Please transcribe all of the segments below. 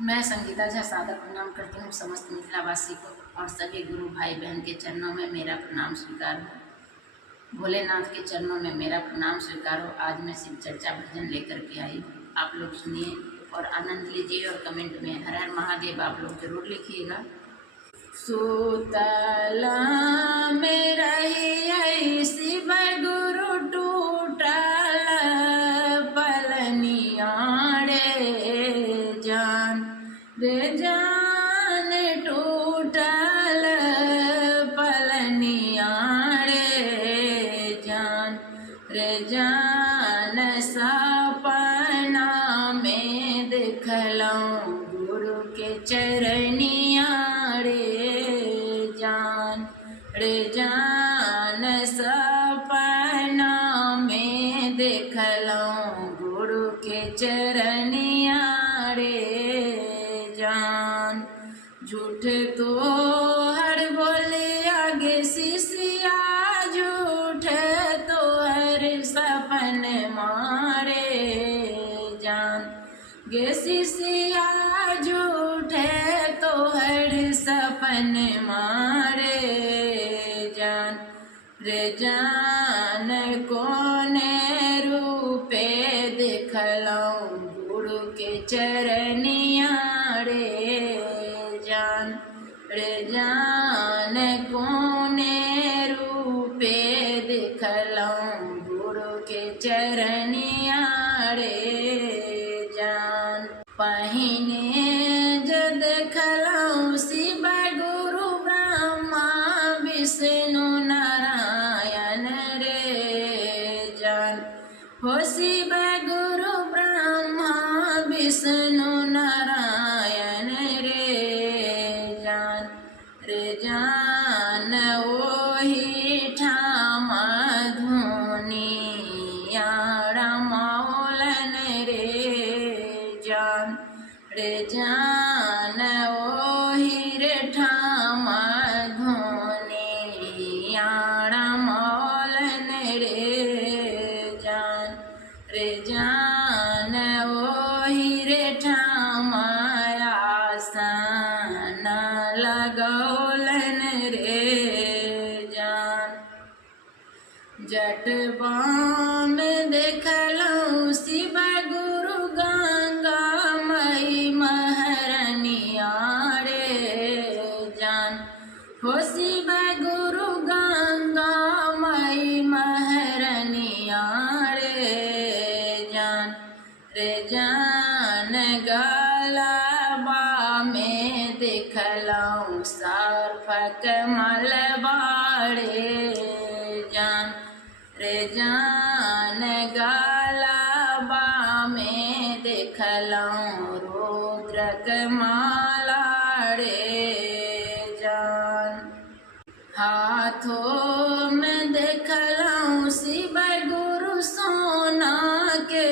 मैं संगीता झा सादर प्रणाम करती हूँ समस्त मिथिलावासी को और सभी गुरु भाई बहन के चरणों में मेरा प्रणाम स्वीकार हो। भोलेनाथ के चरणों में मेरा प्रणाम स्वीकार हो। आज मैं शिव चर्चा भजन लेकर के आई हूँ, आप लोग सुनिए और आनंद लीजिए और कमेंट में हर हर महादेव आप लोग जरूर लिखिएगा। सुतला में रही शिव गुरु टूटल पलनिया रे जान टूटल पलनिया रे जान सपना में दिखलऊं गुरु के चरनिया रे जान सपना में दिखलऊं गुरु के चरनिया रे जान। झूठ तो हर बोले आगे शिष्या, झूठ तो हर सपन मारे जान गे शिष्या, झूठ तो हर सपन मारे जान रे जान कोने रूपे दिखलऊं गुरु के चरनिया रे जान कोने रूपे दिखलऊं गुरु के चरनिया रे जान। पहिने जद खलऊं शिव गुरु ब्रह्मा विष्णु नारायण रे जान हो शिव गुरु ब्रह्मा विष्णु नारायण रे जान ओही ठामा धुनिया रमौलन रे जान ओही रे ठामा धुनिया रमौलन रे जान ओही रे ठामा आसन लगौलन रे जान। जटवा में देखलऊं शिव गुरु गंगा मई महरनिया रे जान हो शिव गुरु गंगा मई महरनिया रे जान गलबा में दिखलऊं सर्फक मलबाड़े जान गलबा में दिखलऊं रुद्रक माला रे जान। हाथों में दिखलऊं शिव गुरु सोना के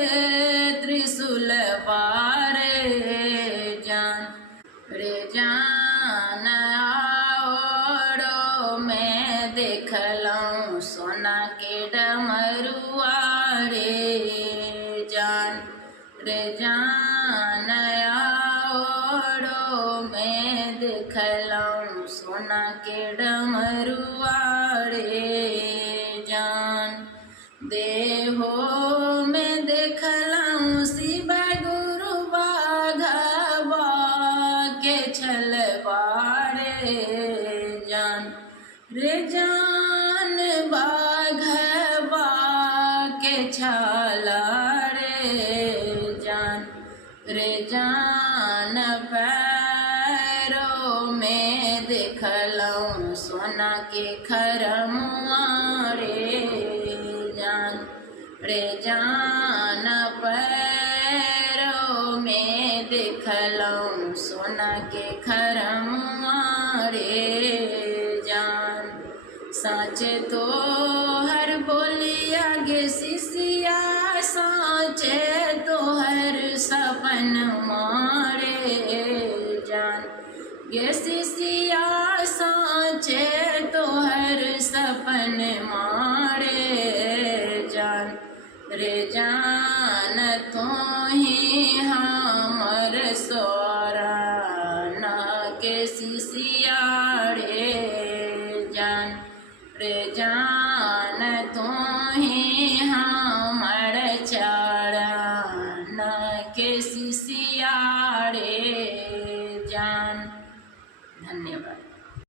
त्रिशूल बारे जान आओड़ो में दिखलऊं सोना के डमरुआ रे जान आओड़ो में दिखलऊं सोना के डमरुआ रे जान। देहो में दिखलऊं शिव गुरु बाघवा के छलवाड़े जान बाघवा के छाला रे जान पैरों में दिखलऊं सोना के खरमुआ रे जान पैरों में दिखलऊं सोना के खरमुआ रे जान। साँच तो हर बोली आगे शिष्या, साँचे तो हर सपन मारे जान गे शिष्या, साँचे तो हर सपन मारे जान रे जान। तो ही हमर सोरा रे जान तू ही हमर चरण के सिसिया रे जान। धन्यवाद।